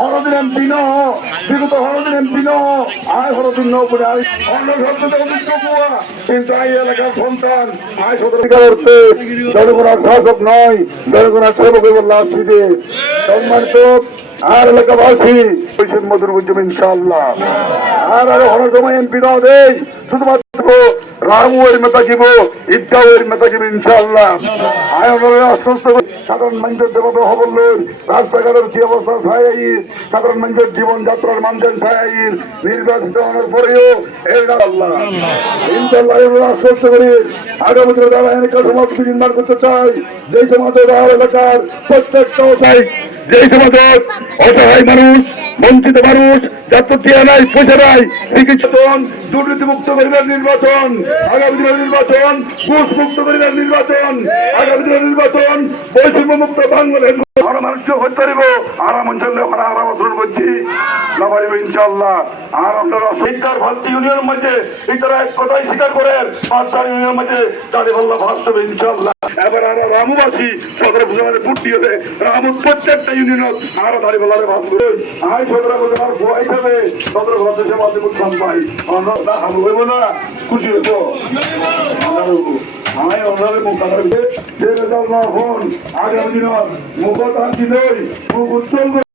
হরদিন MP ন বিগত হরদিন MP ন আয় হরদিন ন বলে অন্য কিন্তু আই এলাকার সন্তান আয় সতর্ক করতে জনগণের শাসক নয় জনগণের সেবক বললাম সম্মানিত আর এলাকাবাসী মধুর বুঝবে ইনশাআল্লাহ আর হর সময় এমপি ন দেই শুধুমাত্র রামু এর মেতা দিব ঈদগাঁও এর মেতা দিব ইনশাআল্লাহ আয় আশ্বস্ত সাধারণ মানুষের যেভাবে হবল রাস্তাঘাটের কি অবস্থা ছায় সাধারণ মানুষের জীবনযাত্রার মানদেন ছায় নির্বাচিত হওয়ার পরেও আল্লাহ ইনশাআল্লাহ আশ্বস্ত করি আগামী দিনে যারা এলাকার সমাজ নির্মাণ করতে চাই যেই সমাজের এলাকার প্রত্যেকটা চাই যেই সমাজের অসহায় মানুষ বঞ্চিত মানুষ যাত্রা নাই পয়সা নাই চিকিৎসন দুর্নীতি মুক্ত করিবার নির্বাচন আগামী দিনের নির্বাচন ঘুষ মুক্ত করিবার নির্বাচন আগামী দিনের নির্বাচন বৈষম্য মুক্ত বাংলাদেশ আমরা মানুষকে হতে পারিব আরাম অঞ্চলে আমরা আরাম আচরণ করছি না পারিব ইনশাআল্লাহ আর আপনারা শিক্ষার ভারতী ইউনিয়নের মধ্যে ইতারা এক কথাই স্বীকার করেন পাঁচটার ইউনিয়নের মধ্যে দাঁড়িপাল্লা ভাসতে হবে ইনশাআল্লাহ এবার আমরা রামুবাসী সদর ভুজে ভোট দিয়ে রামু প্রত্যেকটা ইউনিয়ন আরো দাঁড়িপাল্লারে ভাসবে আয় সদর ভুজে আমার ভুয়া হিসাবে সদর ভুজে সে মাঝে মুখ পাই আমরা হইব না খুশি হইব আমায় ওনারে মুখাদার যে রেজাল্ট ফোন আগামী দিন মুখ দিলেই মুখ উজ্জ্বল